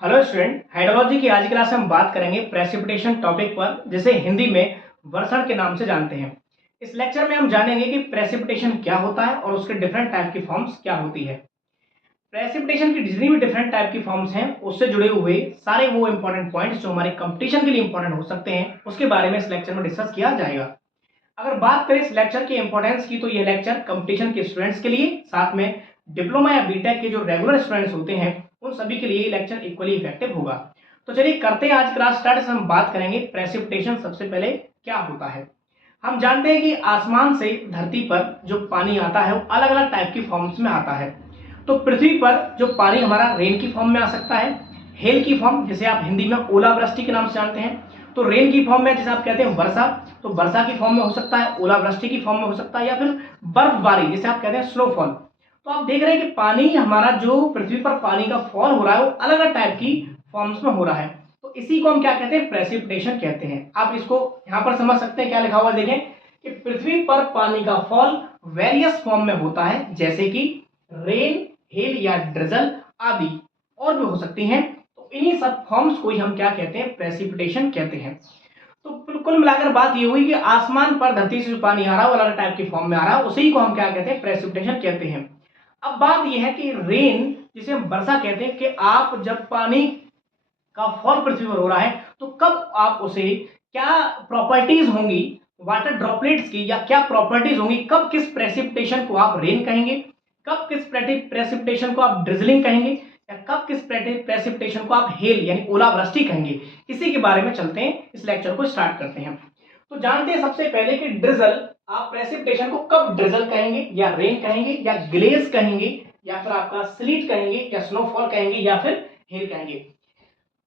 Hello student, hydrology की आज की क्लास में हम बात करेंगे प्रेसिपिटेशन टॉपिक पर, जिसे हिंदी में वर्षण के नाम से जानते हैं। इस लेक्चर में हम जानेंगे कि प्रेसिपिटेशन क्या होता है और उसके डिफरेंट टाइप की फॉर्म्स क्या होती है। प्रेसिपिटेशन की जितनी भी डिफरेंट टाइप की फॉर्म्स हैं, उससे जुड़े हुए सारे वो इंपॉर्टेंट पॉइंट्स जो हमारे कंपटीशन के लिए इंपॉर्टेंट हो सकते हैं, उसके बारे में इस लेक्चर में डिस्कस किया जाएगा। अगर बात करें इस लेक्चर के इंपॉर्टेंस की, तो ये लेक्चर कंपटीशन के स्टूडेंट्स के लिए, साथ में डिप्लोमा या बीटेक के जो रेगुलर स्टूडेंट्स होते हैं, उन सभी के लिए ये लेक्चर इक्वली इफेक्टिव होगा। तो चलिए करते हैं आज क्लास स्टार्ट। हम बात करेंगे प्रेसिपिटेशन सबसे पहले क्या होता है। हम जानते हैं कि आसमान से धरती पर जो पानी आता है वो अलग अलग टाइप की फॉर्म्स में आता है। तो पृथ्वी पर जो पानी हमारा रेन की फॉर्म में आ सकता है, हेल की फॉर्म जिसे आप हिंदी में ओलावृष्टि के नाम से जानते हैं, तो रेन की फॉर्म में जिसे आप कहते हैं वर्षा, तो वर्षा की फॉर्म में हो सकता है, ओलावृष्टि की फॉर्म में हो सकता है, या फिर बर्फबारी जिसे आप कहते हैं स्नोफॉल। तो आप देख रहे हैं कि पानी हमारा जो पृथ्वी पर पानी का फॉल हो रहा है वो अलग अलग टाइप की फॉर्म्स में हो रहा है। तो इसी को हम क्या कहते हैं, प्रेसिपिटेशन कहते हैं। आप इसको यहाँ पर समझ सकते हैं, क्या लिखा हुआ देखें कि पृथ्वी पर पानी का फॉल वेरियस फॉर्म में होता है, जैसे कि रेन, हेल या ड्रिजल आदि, और भी हो सकती हैं। तो इन्हीं सब फॉर्म्स को ही हम क्या कहते हैं, प्रेसिपिटेशन कहते हैं। तो कुल मिलाकर बात ये हुई कि आसमान पर धरती से जो पानी आ रहा है वो अलग टाइप की फॉर्म में आ रहा है, उसी को हम क्या कहते हैं, प्रेसिपिटेशन कहते हैं। अब बात यह है कि रेन, जिसे हम वर्षा कहते हैं, कि आप जब पानी का फॉल पृथ्वी पर हो रहा है तो कब आप उसे, क्या प्रॉपर्टीज होंगी वाटर ड्रॉपलेट्स की, या क्या प्रॉपर्टीज होंगी, कब किस प्रेसिपिटेशन को आप रेन कहेंगे, कब किस प्रेसिपिटेशन को आप ड्रिजलिंग कहेंगे, या कब किस प्रेसिपिटेशन को आप हेल यानी ओलावृष्टि कहेंगे, इसी के बारे में चलते हैं। इस लेक्चर को स्टार्ट करते हैं। तो जानते हैं सबसे पहले कि ड्रिजल, आप प्रेसिपिटेशन को कब ड्रिजल कहेंगे, या रेन कहेंगे, या ग्लेज कहेंगे, या फिर आपका स्लीट कहेंगे, या स्नोफॉल कहेंगे, या फिर हेल कहेंगे।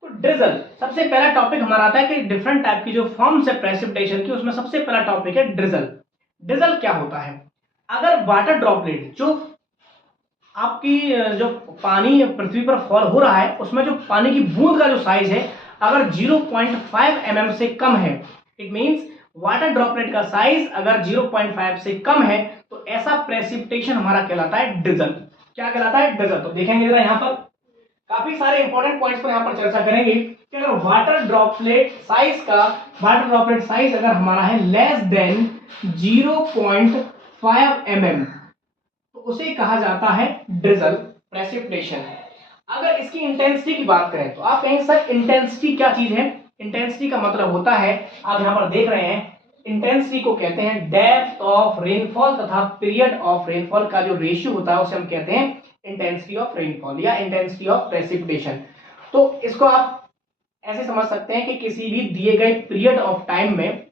तो ड्रिजल सबसे पहला टॉपिक हमारा आता है कि डिफरेंट टाइप की जो फॉर्म्स है प्रेसिपिटेशन की, उसमें सबसे पहला टॉपिक है ड्रिजल। ड्रिजल क्या होता है? अगर वाटर ड्रॉपलेट जो आपकी जो पानी पृथ्वी पर फॉल हो रहा है, उसमें जो पानी की बूंद का जो साइज है अगर 0.5 mm से कम है, इट मींस वाटर ड्रॉपलेट का साइज अगर 0.5 से कम है, तो ऐसा प्रेसिपिटेशन हमारा कहलाता है ड्रिजल। क्या कहलाता है? ड्रिजल। तो देखेंगे जरा यहाँ पर काफी सारे इंपॉर्टेंट पॉइंट्स पर यहाँ पर चर्चा करेंगे कि अगर वाटर ड्रॉपलेट साइज अगर हमारा है लेस देन 0.5 mm, तो उसे कहा जाता है ड्रिजल प्रेसिपिटेशन। अगर इसकी इंटेंसिटी की बात करें तो आप कहेंगे सर इंटेंसिटी क्या चीज है? इंटेंसिटी का मतलब होता है, आप यहां पर देख रहे हैं, इंटेंसिटी को कहते हैं डेप्थ ऑफ रेनफॉल तथा पीरियड ऑफ रेनफॉल का जो रेशियो होता है उसे हम कहते हैं इंटेंसिटी ऑफ रेनफॉल या इंटेंसिटी ऑफ प्रेसिपिटेशन। तो इसको आप ऐसे समझ सकते हैं कि किसी भी दिए गए पीरियड ऑफ टाइम में,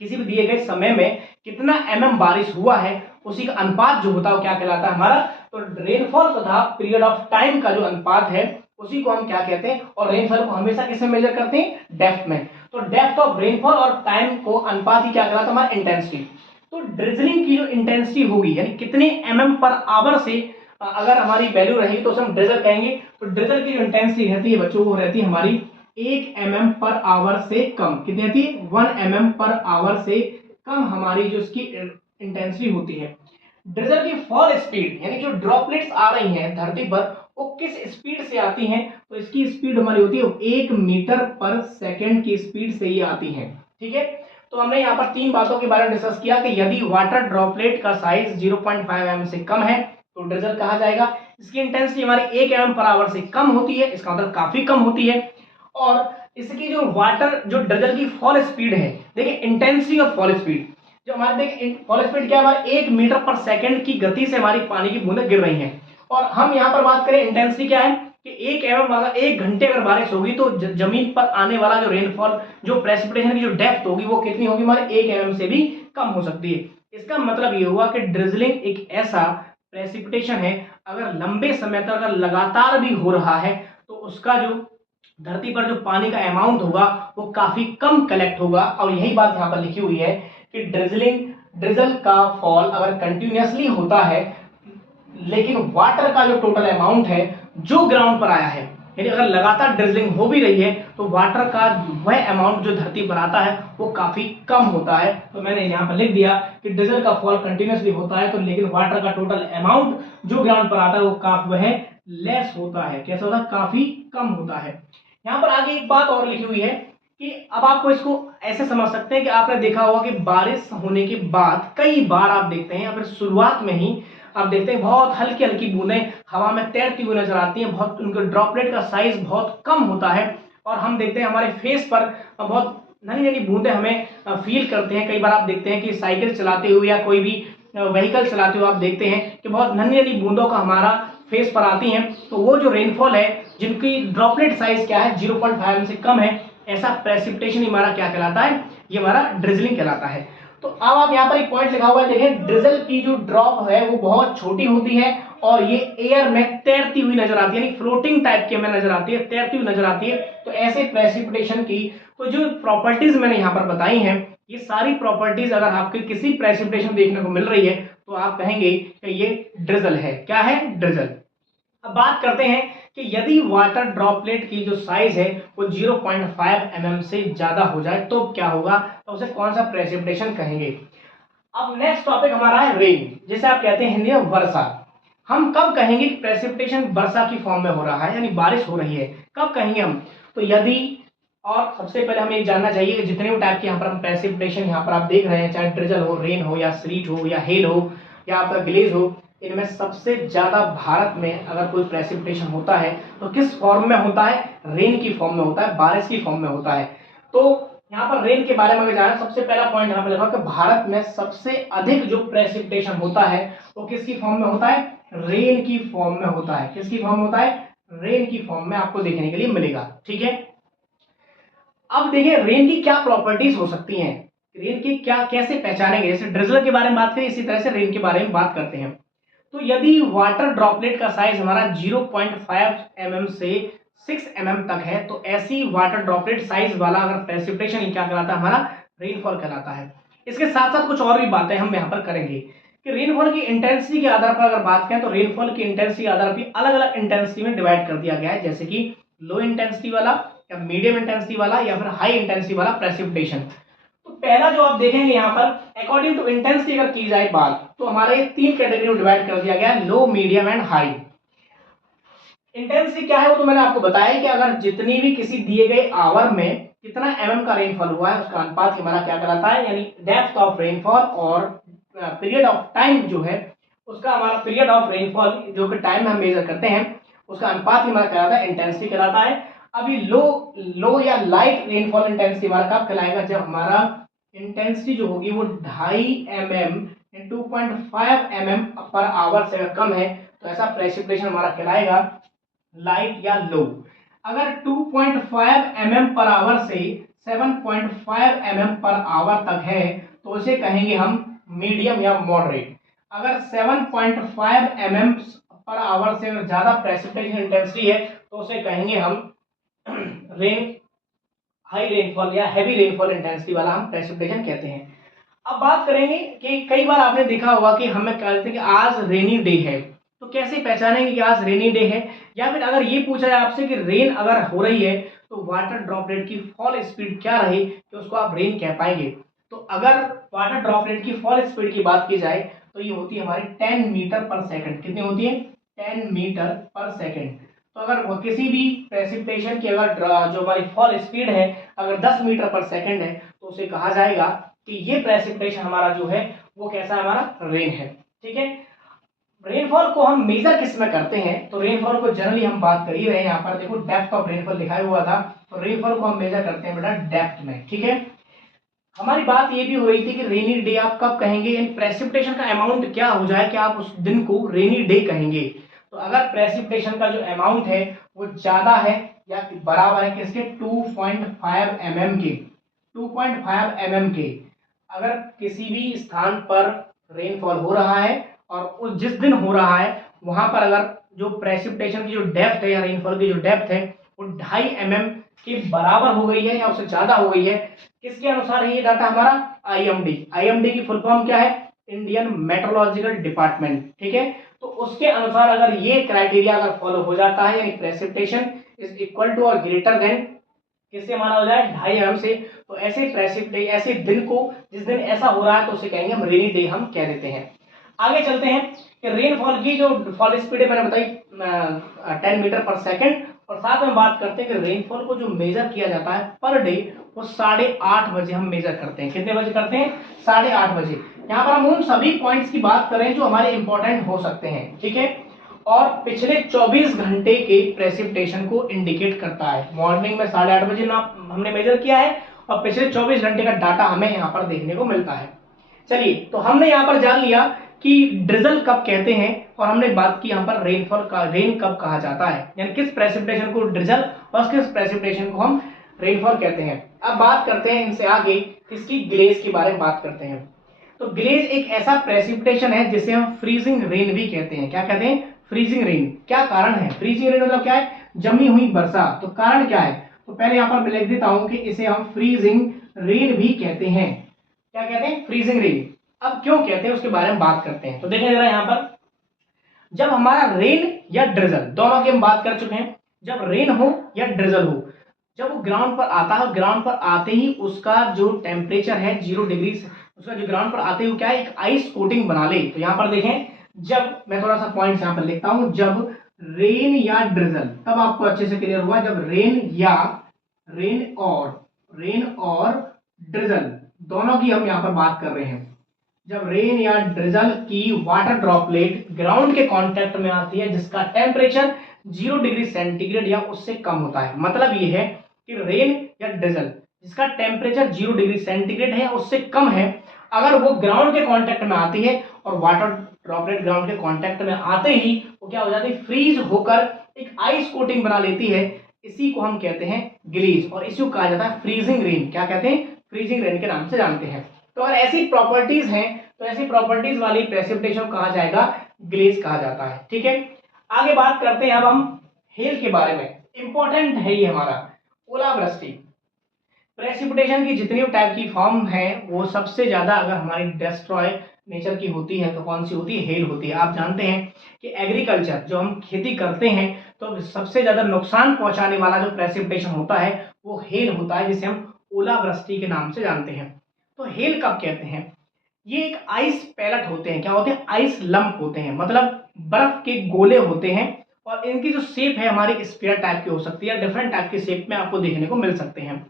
किसी भी दिए गए समय में कितना बारिश हुआ है, उसी का अनुपात जो होता है वो क्या कहलाता है हमारा? तो रेनफॉल तथा पीरियड ऑफ टाइम का जो अनुपात है उसी को हम क्या कहते हैं, और रेनफॉल को हमेशा किसमें मेजर करते हैं? डेप्थ में। तो डेप्थ ऑफ रेनफॉल और टाइम को अनुपात ही क्या कहलाता है? हमारा इंटेंसिटी। तो ड्रिजलिंग की जो इंटेंसिटी होगी यानी कितने पर आवर से अगर हमारी वैल्यू रहेगी तो उसे हम ड्रिजल कहेंगे। तो ड्रिजल की जो इंटेंसिटी रहती है बच्चों, वो रहती है हमारी 1 पर आवर से कम। कितनी रहती है? 1 पर आवर से कम हमारी जो इसकी इंटेंसिटी होती है। ड्रिजल की फॉल स्पीड यानी जो ड्रॉपलेट्स आ रही हैं धरती पर, वो किस स्पीड से आती हैं? तो इसकी स्पीड हमारी होती है 1 मीटर पर सेकेंड की स्पीड से ही आती है। ठीक है, तो हमने यहाँ पर तीन बातों के बारे में डिस्कस किया कि यदि वाटर ड्रॉपलेट का साइज 0.5 mm से कम है तो ड्रिजल कहा जाएगा। इसकी इंटेंसिटी हमारी 1 पर आवर से कम होती है, इसका मतलब काफी कम होती है। और इसकी जो वाटर जो ड्रिजल की फॉल स्पीड है, देखिए इंटेंसिटी और फॉल स्पीड, जो हमारे देखिए फॉल स्पीड क्या है? हमारे 1 मीटर पर सेकंड की गति से हमारी पानी की बूंदें गिर रही हैं। और हम यहाँ पर बात करें इंटेंसिटी क्या है कि 1 अगर 1 घंटे अगर बारिश होगी तो जमीन पर आने वाला जो रेनफॉल, जो प्रेसिपिटेशन की जो डेप्थ होगी वो कितनी होगी? हमारे 1 mm से भी कम हो सकती है। इसका मतलब ये हुआ कि ड्रिजलिंग एक ऐसा प्रेसिपिटेशन है अगर लंबे समय तक अगर लगातार भी हो रहा है तो उसका जो धरती पर जो पानी का अमाउंट होगा वो काफी कम कलेक्ट होगा। और यही बात यहाँ पर लिखी हुई है कि ड्रिजल का फॉल अगर कंटिन्यूअसली होता है लेकिन वाटर का जो टोटल अमाउंट है जो ग्राउंड पर आया है, यानी अगर लगातार ड्रिजलिंग हो भी रही है तो वाटर का वह अमाउंट जो धरती पर आता है वो काफी कम होता है। तो मैंने यहाँ पर लिख दिया कि ड्रिजल का फॉल कंटिन्यूअसली होता है तो, लेकिन वाटर का टोटल अमाउंट जो ग्राउंड पर आता है वो वह लेस होता है। कैसा होता है? काफी कम होता है। यहाँ पर आगे एक बात और लिखी हुई है कि अब आपको इसको ऐसे समझ सकते हैं कि आपने देखा होगा कि बारिश होने के बाद कई बार आप देखते हैं या फिर शुरुआत में ही आप देखते हैं बहुत हल्की हल्की बूंदें हवा में तैरती हुई नजर आती हैं, बहुत उनके ड्रॉपलेट का साइज बहुत कम होता है और हम देखते हैं हमारे फेस पर बहुत नन्ही नन्ही बूंदें हमें फील करते हैं। कई बार आप देखते हैं कि साइकिल चलाते हुए या कोई भी व्हीकल चलाते हुए आप देखते हैं कि बहुत नन्ही नन्ही बूंदों का हमारा फेस पर आती हैं। तो वो जो रेनफॉल है जिनकी ड्रॉपलेट साइज क्या है 0.5 से कम है, ऐसा प्रेसिपिटेशन हमारा क्या कहलाता है? ये हमारा ड्रिजलिंग कहलाता है। तो अब आप यहाँ पर एक पॉइंट लिखा हुआ है, देखें ड्रिजल की जो ड्रॉप है वो बहुत छोटी होती है और ये एयर में तैरती हुई नजर आती है, यानी फ्लोटिंग टाइप की हमें नजर आती है, तैरती हुई नजर आती है। तो ऐसे प्रेसिपिटेशन की तो जो प्रॉपर्टीज मैंने यहाँ पर बताई हैं, ये सारी प्रॉपर्टीज अगर आपके किसी प्रेसिपिटेशन देखने को मिल रही है तो आप कहेंगे कि ये ड्रिजल है। क्या है? ड्रिजल। अब बात करते हैं कि यदि वाटर ड्रॉपलेट की जो साइज है वो 0.5 mm से ज्यादा हो जाए तो क्या होगा, तो उसे कौन सा प्रेसिपिटेशन कहेंगे। अब नेक्स्ट टॉपिक हमारा है रेन, जिसे आप कहते हैं हिंदी में वर्षा। हम कब कहेंगे कि प्रेसिपिटेशन वर्षा की फॉर्म में हो रहा है, यानी बारिश हो रही है, कब कहेंगे हम? तो यदि, और सबसे पहले हमें जानना चाहिए कि जितने भी टाइप के यहाँ पर हम प्रेसिपिटेशन यहाँ पर आप देख रहे हैं, चाहे ड्रिजल हो, रेन हो या स्लीट हो या हेल हो या आपका ग्लेज हो, इनमें सबसे ज्यादा भारत में अगर कोई प्रेसिपिटेशन होता है तो किस फॉर्म में होता है? रेन की फॉर्म में होता है, बारिश की फॉर्म में होता है। तो यहाँ पर रेन के बारे में अगर जाना, सबसे पहला पॉइंट यहाँ पर लिखा कि भारत में सबसे अधिक जो प्रेसिपिटेशन होता है वो किसकी फॉर्म में होता है? रेन की फॉर्म में होता है। किसकी फॉर्म में होता है? रेन की फॉर्म में आपको देखने के लिए मिलेगा। ठीक है, अब देखिए रेन की क्या प्रॉपर्टीज हो सकती हैं, रेन की क्या कैसे पहचानेंगे। जैसे ड्रिजल के बारे में बात करें, इसी तरह से रेन के बारे में बात करते हैं। तो यदि वाटर ड्रॉपलेट का साइज हमारा 0.5 mm से 6 mm तक है तो ऐसी वाटर ड्रॉपलेट साइज वाला अगर प्रेसिपिटेशन क्या कहलाता है? हमारा रेनफॉल कहलाता है। इसके साथ साथ कुछ और भी बातें हम यहाँ पर करेंगे कि रेनफॉल की इंटेंसिटी के आधार पर अगर बात करें तो रेनफॉल की इंटेंसिटी के आधार पर अलग अलग इंटेंसिटी में डिवाइड कर दिया गया है, जैसे कि लो इंटेंसिटी वाला या मीडियम इंटेंसिटी वाला या फिर हाई इंटेंसिटी वाला प्रेसिपिटेशन। तो पहला जो आप देखेंगे यहाँ पर अकॉर्डिंग टू इंटेंसिटी अगर की जाए बात तो हमारे तीन कैटेगरी में डिवाइड कर दिया गया है, लो, मीडियम एंड हाई। इंटेंसिटी क्या है वो तो मैंने आपको बताया कि अगर जितनी भी किसी दिए गए आवर में कितना mm का रेनफॉल हुआ है उसका अनुपात हमारा क्या कहलाता है, यानी डेप्थ ऑफ रेनफॉल और पीरियड ऑफ टाइम जो है उसका हमारा पीरियड ऑफ रेनफॉल जो कि टाइम में हम मेजर करते हैं उसका अनुपात हमारा कहलाता है इंटेंसिटी कहलाता है। अभी लो या लाइट रेनफॉल इंटेंसिटी हमारा कब कहलाएगा? जब हमारा इंटेंसिटी जो होगी वो 2.5 mm 2.5 mm पर आवर से अगर कम है तो ऐसा प्रेसिपिटेशन हमारा कहलाएगा लाइट या लो। अगर 2.5 mm पर आवर से 7.5 mm पर आवर तक है तो उसे कहेंगे हम मीडियम या मॉडरेट। अगर 7.5 mm पर आवर से अगर ज्यादा प्रेसिपिटेशन इंटेंसिटी है तो उसे कहेंगे हम रेन हाई रेनफॉल या हैवी रेनफॉल इंटेंसिटी वाला हम प्रेसिपिटेशन कहते हैं। अब बात करेंगे कि कई बार आपने देखा होगा कि हमें कहते हैं कि आज रेनी डे है, तो कैसे पहचानेंगे कि आज रेनी डे है? या फिर अगर ये पूछा जाए आपसे कि रेन अगर हो रही है तो वाटर ड्रॉपलेट की फॉल स्पीड क्या रही कि उसको आप रेन कह पाएंगे? तो अगर वाटर ड्रॉपलेट की फॉल स्पीड की बात की जाए तो ये होती है हमारी 10 मीटर पर सेकंड। कितनी होती है? 10 मीटर पर सेकंड। तो अगर किसी भी प्रेसिपिटेशन की अगर जो हमारी फॉल स्पीड है अगर 10 मीटर पर सेकंड है तो उसे कहा जाएगा कि ये प्रेसिपिटेशन हमारा जो है वो कैसा है? हमारा रेन है। ठीक है, रेनफॉल को हम मेजर किस में करते हैं? तो रेनफॉल को जनरली हम बात कर ही रहे हैं, यहाँ पर देखो डेप्थ ऑफ रेनफॉल लिखा हुआ था, तो रेनफॉल को हम मेजर करते हैं बेटा डेप्थ में। ठीक है, हमारी बात ये भी हो रही थी कि रेनी डे आप कब कहेंगे, यानी प्रेसिपिटेशन का अमाउंट क्या हो जाए कि आप उस दिन को रेनी डे कहेंगे। तो अगर प्रेसिपिटेशन का जो अमाउंट है वो ज्यादा है या बराबर है किसके? 2.5 mm के। 2.5 mm के अगर किसी भी स्थान पर रेनफॉल हो रहा है और उस जिस दिन हो रहा है वहां पर अगर जो प्रेसिपिटेशन की जो डेप्थ है या रेनफॉल की जो डेप्थ है वो 2.5 mm के बराबर हो गई है या उससे ज्यादा हो गई है, किसके अनुसार है ये डाटा हमारा? आईएमडी। आईएमडी की फुल फॉर्म क्या है? Indian meteorological department. ठीक है, तो उसके अनुसार अगर ये क्राइटेरिया अगर फॉलो हो जाता है यानी प्रेसिपिटेशन इज इक्वल टू और ग्रेटर देन किससे हमारा हो जाए? 2.5 mm से, तो ऐसे प्रेसिपिटेशन ऐसे दिन को जिस दिन ऐसा हो रहा है तो उसे कहेंगे हम रेनी डे हम कह देते हैं। आगे चलते हैं कि रेनफॉल की जो फॉल स्पीड है मैंने बताई 10 मीटर पर सेकेंड, और साथ में बात करते हैं कि रेनफॉल को जो मेजर किया जाता है पर डे वो 8:30 बजे हम मेजर करते हैं। कितने बजे करते हैं? 8:30 बजे। यहाँ पर हम उन सभी पॉइंट्स की बात करें जो हमारे इंपॉर्टेंट हो सकते हैं, ठीक है। और पिछले 24 घंटे के प्रेसिपिटेशन को इंडिकेट करता है। मॉर्निंग में 8:30 बजे ना हमने मेजर किया है और पिछले 24 घंटे का डाटा हमें यहाँ पर देखने को मिलता है। चलिए, तो हमने यहाँ पर जान लिया कि ड्रिजल कब कहते हैं, और हमने बात की यहाँ पर रेनफॉल का, रेन कब कहा जाता है, यानी किस प्रेसिपिटेशन को ड्रिजल और किस प्रेसिपिटेशन को हम रेनफॉल कहते हैं। अब बात करते हैं इनसे आगे इसकी ग्लेज के बारे में बात करते हैं। तो ग्लेज एक ऐसा प्रेसिपिटेशन है जिसे हम फ्रीजिंग रेन भी कहते हैं। क्या कहते हैं? Freezing rain. क्या कारण है? फ्रीजिंग रेन मतलब क्या है? जमी हुई वर्षा। तो कारण क्या है? तो पहले यहाँ पर मैं लिख देता हूं कि इसे हम फ्रीजिंग रेन भी कहते हैं। क्या कहते हैं? Freezing rain. अब क्यों कहते हैं उसके बारे में बात करते हैं। तो देखें जरा यहाँ पर, जब हमारा रेन या ड्रिजल, दोनों की हम बात कर चुके हैं, जब रेन हो या ड्रिजल हो, जब वो ग्राउंड पर आता है, ग्राउंड पर आते ही उसका जो टेम्परेचर है 0 डिग्री, उसका जो ग्राउंड पर आते ही क्या है, एक आइस कोटिंग बना ले। तो यहाँ पर देखें, जब मैं थोड़ा सा पॉइंट यहाँ पर लिखता हूं, जब रेन या ड्रिजल, तब आपको अच्छे से क्लियर हुआ, जब रेन और ड्रिजल दोनों की हम यहाँ पर बात कर रहे हैं, जब रेन या ड्रिजल की वाटर ड्रॉपलेट ग्राउंड के कांटेक्ट में आती है जिसका टेम्परेचर 0 डिग्री सेंटीग्रेड या उससे कम होता है। मतलब ये है कि रेन या ड्रिजल जिसका टेम्परेचर 0 डिग्री सेंटीग्रेड है या उससे कम है, अगर वो ग्राउंड के कांटेक्ट में आती है और वाटर ड्रॉपलेट ग्राउंड के कांटेक्ट में आते ही वो क्या हो जाती है, फ्रीज होकर एक आइस कोटिंग बना लेती है। इसी को हम कहते हैं ग्लेज, और इसी को कहा जाता है फ्रीजिंग रेन। क्या कहते हैं? फ्रीजिंग रेन के नाम से जानते हैं। तो अगर ऐसी प्रॉपर्टीज हैं तो ऐसी प्रॉपर्टीज वाली प्रेसिपिटेशन कहा जाएगा ग्लेज कहा जाता है, ठीक है। आगे बात करते हैं अब हम हेल के बारे में। इंपॉर्टेंट है ये हमारा ओलावृष्टि। प्रेसिपिटेशन की जितनी टाइप की फॉर्म है वो सबसे ज्यादा अगर हमारी डिस्ट्रॉय नेचर की होती है तो कौन सी होती है? हेल होती है। आप जानते हैं कि एग्रीकल्चर, जो हम खेती करते हैं, तो सबसे ज्यादा नुकसान पहुंचाने वाला जो प्रेसिपिटेशन होता है वो हेल होता है, जिसे हम ओलावृष्टि के नाम से जानते हैं। तो हेल कब कहते हैं? ये एक आइस पैलेट होते हैं। क्या होते हैं? आइस लंप होते हैं, मतलब बर्फ के गोले होते हैं, और इनकी जो शेप है हमारी स्फीयर टाइप की हो सकती है, डिफरेंट टाइप की शेप में आपको देखने को मिल सकते हैं।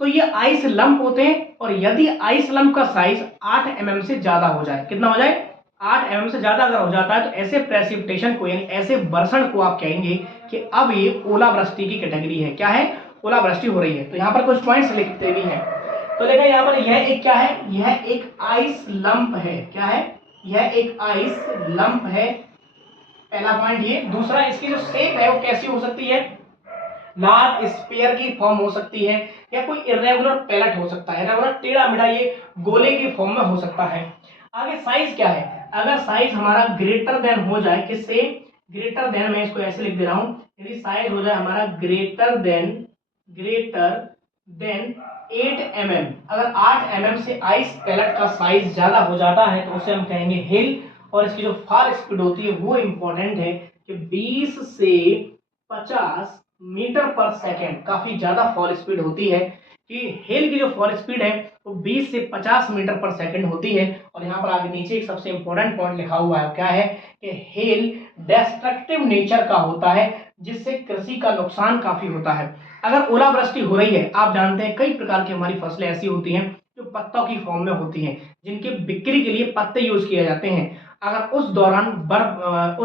तो ये आइस लंप होते हैं, और यदि आइस लंप का साइज 8 mm से ज्यादा हो जाए, कितना हो जाए? 8 mm से ज्यादा अगर हो जाता है तो ऐसे प्रेसिपिटेशन को, यानी ऐसे वर्षण को आप कहेंगे कि अब ये ओलावृष्टि की कैटेगरी है। क्या है? ओलावृष्टि हो रही है। तो यहाँ पर कुछ पॉइंट्स लिखते भी हैं। तो देखा यहाँ पर, यह एक क्या है? यह एक आइस लंप है। क्या है? यह एक आइस लंप है, पहला पॉइंट ये। दूसरा, इसकी जो शेप है वो कैसी हो सकती है? लार्ज स्फीयर की फॉर्म हो सकती है, या कोई इरेगुलर पैलेट हो सकता है, इरेगुलर टेढ़ा मेढ़ा ये गोले की फॉर्म में हो सकता है। आगे साइज क्या है? अगर साइज हमारा ग्रेटर देन हो जाए, किससे? ग्रेटर देन, मैं इसको ऐसे लिख दे रहा हूं, यदि साइज हो जाए हमारा ग्रेटर देन 8 mm, अगर 8 mm से आइस पैलेट का साइज ज्यादा हो जाता है तो उसे हम कहेंगे हेल। और इसकी जो फॉल स्पीड होती है वो इंपॉर्टेंट है कि 20 से 50 मीटर पर सेकेंड, काफी ज्यादा फॉल स्पीड होती है। कि हेल की जो फॉल स्पीड है वो 20 से 50 मीटर पर सेकेंड होती है। और यहाँ पर आगे नीचे एक सबसे इंपॉर्टेंट पॉइंट लिखा हुआ है, क्या है? कि हेल डिस्ट्रक्टिव नेचर का होता है, जिससे कृषि का नुकसान काफी होता है। अगर ओलावृष्टि हो रही है, आप जानते हैं कई प्रकार की हमारी फसलें ऐसी होती हैं जो पत्तों की फॉर्म में होती हैं, जिनके बिक्री के लिए पत्ते यूज किए जाते हैं। अगर उस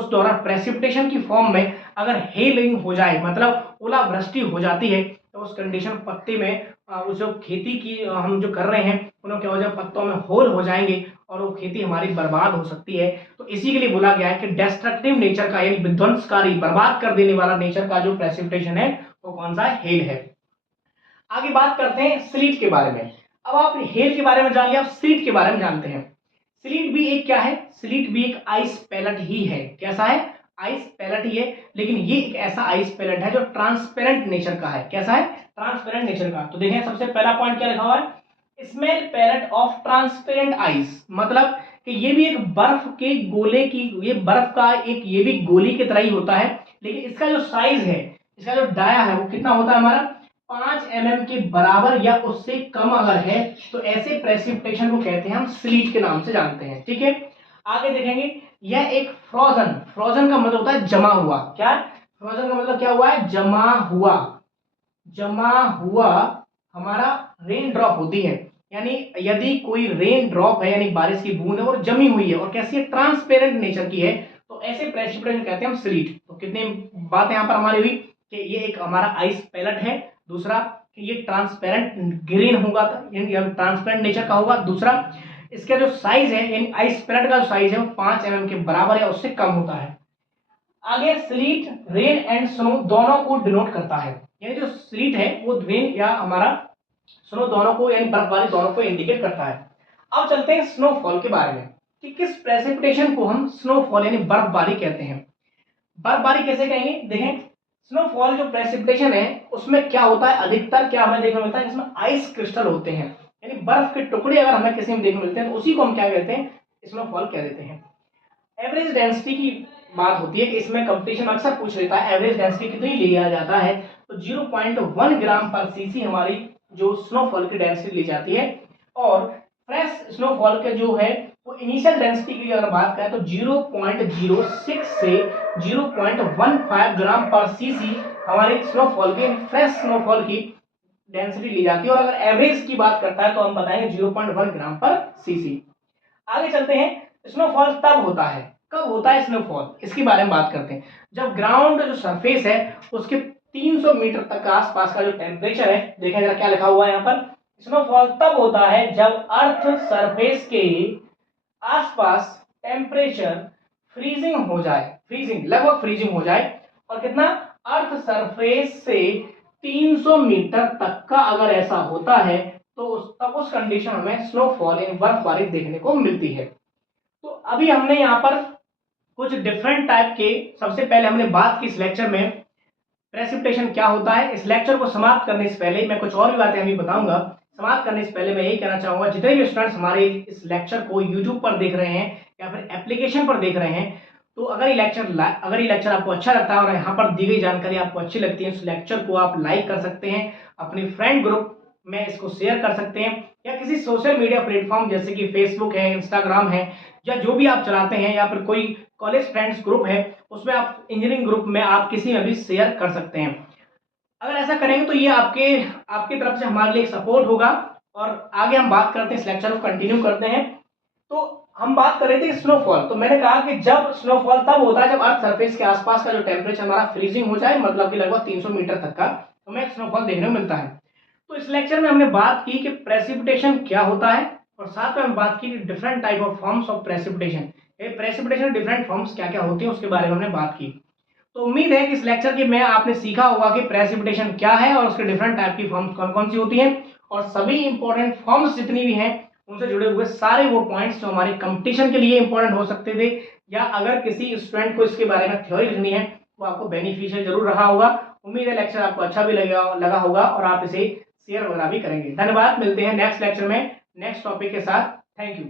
दौरान प्रेसिपिटेशन की फॉर्म में अगर हेलिंग हो जाए, मतलब ओलावृष्टि हो जाती है, तो उस कंडीशन पत्ते में उस जो खेती की हम जो कर रहे हैं उन्हें क्या हो जाए, पत्तों में होल हो जाएंगे और वो खेती हमारी बर्बाद हो सकती है। तो इसी के लिए बोला गया है कि डिस्ट्रक्टिव नेचर का, यानी विध्वंसकारी, बर्बाद कर देने वाला नेचर का जो प्रेसिपिटेशन है वो कौन सा है? हेल है। आगे बात करते हैं स्लीट के बारे में। अब आप हेल के बारे में जान लिया, आप स्लीट के बारे में जानते हैं। स्लीट भी एक क्या है? स्लीट भी एक आइस पैलेट ही है। कैसा है? आइस पैलेट ही है, लेकिन ये एक ऐसा आइस पैलेट है जो ट्रांसपेरेंट नेचर का है। कैसा है? ट्रांसपेरेंट नेचर का। तो देखें सबसे पहला पॉइंट क्या लिखा हुआ है? Small pellet of transparent ice, मतलब कि ये भी एक बर्फ के गोले की, ये बर्फ का एक, ये भी गोली की तरह ही होता है, लेकिन इसका जो साइज है, इसका जो डाया है वो कितना होता है हमारा? 5 mm के बराबर या उससे कम अगर है तो ऐसे प्रेसिपिटेशन को कहते हैं हम स्लीट के नाम से जानते हैं, ठीक है। आगे देखेंगे यह एक फ्रोजन, फ्रोजन का मतलब होता है जमा हुआ, क्या फ्रोजन का मतलब क्या हुआ है, जमा हुआ, जमा हुआ हमारा रेन ड्रॉप होती है, यानी यदि कोई रेन ड्रॉप है यानी बारिश की बूंद है और जमी हुई है और कैसी है, ट्रांसपेरेंट नेचर की है, तो ऐसे प्रेसिपिटेशन कहते हैं हम स्लीट। तो कितने बात यहाँ पर हमारी हुई कि ये एक हमारा आइस पैलेट है, दूसरा कि ये ट्रांसपेरेंट ग्रीन होगा, ट्रांसपेरेंट नेचर का होगा, दूसरा इसका जो साइज है यानी आइस पैलेट का जो साइज है वो 5 mm के बराबर है, उससे कम होता है। आगे स्लीट रेन एंड स्नो दोनों को डिनोट करता है, यानी जो स्लीट है वो रेन या हमारा स्नो दोनों को यानी बर्फबारी दोनों को इंडिकेट करता है। अब चलते हैं स्नोफॉल के बारे में कि किस प्रेसिपिटेशन को हम स्नोफॉल यानी बर्फबारी कहते हैं। बर्फबारी कैसे कहेंगे, देखें स्नोफॉल जो प्रेसिपिटेशन है उसमें क्या होता है, अधिकतर क्या हमें देखने मिलता है, इसमें आइस क्रिस्टल होते हैं, यानी बर्फ के टुकड़े अगर हमें किसी में देखने मिलते हैं तो उसी को हम क्या कहते हैं, स्नोफॉल कह देते हैं। एवरेज डेंसिटी की बात होती है कि इसमें कंपटीशन अक्सर पूछ लेता है एवरेज डेंसिटी कितनी लिया जाता है, तो 0.1 ग्राम पर सीसी हमारी जो स्नोफॉल की डेंसिटी ली जाती है। और फ्रेश स्नोफॉल के जो है वो इनिशियल डेंसिटी की अगर बात करें तो 0.06 से 0.15 ग्राम पर सीसी हमारी स्नोफॉल की फ्रेश स्नोफॉल की डेंसिटी ली जाती है, और अगर एवरेज की बात करता है तो हम बताएंगे 0.1 ग्राम पर सीसी। आगे चलते हैं, स्नोफॉल तब होता है, कब होता है स्नोफॉल, इसके बारे में बात करते हैं जब ग्राउंड जो सरफेस है उसके 300 मीटर तक का आसपास का जो टेम्परेचर है, देखें जरा क्या लिखा हुआ है यहाँ पर, स्नोफॉल तब होता है जब अर्थ सरफेस के आसपास टेम्परेचर फ्रीजिंग हो जाए, फ्रीजिंग लगभग फ्रीजिंग हो जाए, और कितना, अर्थ सरफेस से 300 मीटर तक का अगर ऐसा होता है तो तब उस कंडीशन में स्नोफॉल यानी बर्फबारी देखने को मिलती है। तो अभी हमने यहाँ पर कुछ डिफरेंट टाइप के, सबसे पहले हमने बात की इस लेक्चर में प्रेसिपिटेशन क्या होता है। इस लेक्चर को समाप्त करने से पहले मैं कुछ और भी बातें अभी बताऊंगा। समाप्त करने से पहले मैं यही कहना चाहूंगा, जितने भी स्टूडेंट्स हमारे इस लेक्चर को यूट्यूब पर देख रहे हैं या फिर एप्लीकेशन पर देख रहे हैं, तो अगर ये लेक्चर आपको अच्छा लगता है और यहाँ पर दी गई जानकारी आपको अच्छी लगती है, इस लेक्चर को आप लाइक कर सकते हैं, अपने फ्रेंड ग्रुप में इसको शेयर कर सकते हैं, या किसी सोशल मीडिया प्लेटफॉर्म जैसे कि फेसबुक है, इंस्टाग्राम है, या जो भी आप चलाते हैं, या फिर कोई कॉलेज फ्रेंड्स ग्रुप है उसमें आप इंजीनियरिंग ग्रुप में आप किसी में भी शेयर कर सकते हैं। अगर ऐसा करेंगे तो ये आपकी तरफ से हमारे लिए सपोर्ट होगा। और आगे हम बात करते हैं, इस लेक्चर को कंटिन्यू करते हैं। तो हम बात कर रहे थे स्नोफॉल, तो मैंने कहा कि जब स्नोफॉल तब होता है जब अर्थ सरफेस के आसपास का जो टेम्परेचर हमारा फ्रीजिंग हो जाए, मतलब कि लगभग 300 मीटर तक का, तो हमें स्नोफॉल देखने को मिलता है। तो इस लेक्चर में हमने बात की कि प्रेसिपिटेशन क्या होता है, और साथ में हम बात की different type of forms of precipitation, precipitation different forms क्या क्या होती है उसके बारे में हमने बात की। तो उम्मीद है कि इस लेक्चर के में आपने सीखा होगा कि प्रेसिपिटेशन क्या है और उसके डिफरेंट टाइप की फॉर्म्स कौन कौन सी होती हैं, और सभी इंपॉर्टेंट फॉर्म्स जितनी भी हैं उनसे जुड़े हुए सारे वो पॉइंट्स जो हमारे कंपटीशन के लिए इंपॉर्टेंट हो सकते थे, या अगर किसी स्टूडेंट को इसके बारे में थ्योरी लिखनी है तो आपको बेनिफिशियल जरूर रहा होगा। उम्मीद है लेक्चर आपको अच्छा भी लगा होगा और आप इसे शेयर वगैरह भी करेंगे। धन्यवाद, मिलते हैं नेक्स्ट लेक्चर में नेक्स्ट टॉपिक के साथ। Thank you.